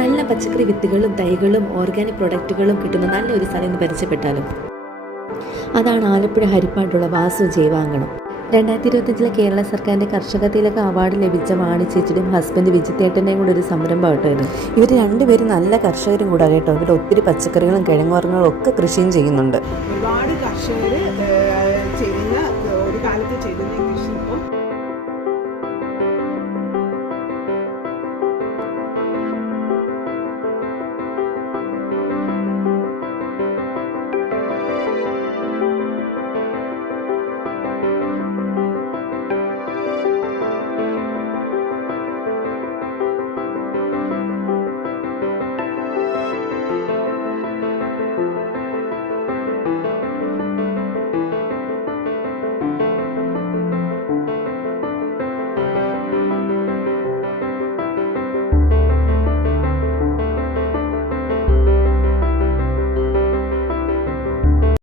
നല്ല പച്ചക്കറി വിത്തുകളും തൈകളും ഓർഗാനിക് പ്രൊഡക്റ്റുകളും കിട്ടുന്ന നല്ലൊരു സ്ഥലം എന്ന് പരിചയപ്പെട്ടാലും അതാണ് ആലപ്പുഴ ഹരിപ്പാടുള്ള വാസു ജൈവാങ്കണം. 2025 കേരള സർക്കാരിൻ്റെ കർഷക തിലക അവാർഡ് ലഭിച്ച വാണി ചേച്ചിയുടെയും ഹസ്ബൻഡ് വിജിത്തേട്ടൻ്റെയും കൂടെ ഒരു സംരംഭം കേട്ടോ ഇത്. ഇവർ രണ്ടുപേരും നല്ല കർഷകരും കൂടാതെ കേട്ടോ. ഇവർ ഒത്തിരി പച്ചക്കറികളും കിഴങ്ങുവർഗ്ഗങ്ങളും ഒക്കെ കൃഷിയും ചെയ്യുന്നുണ്ട്. ഒരുപാട് കർഷകർ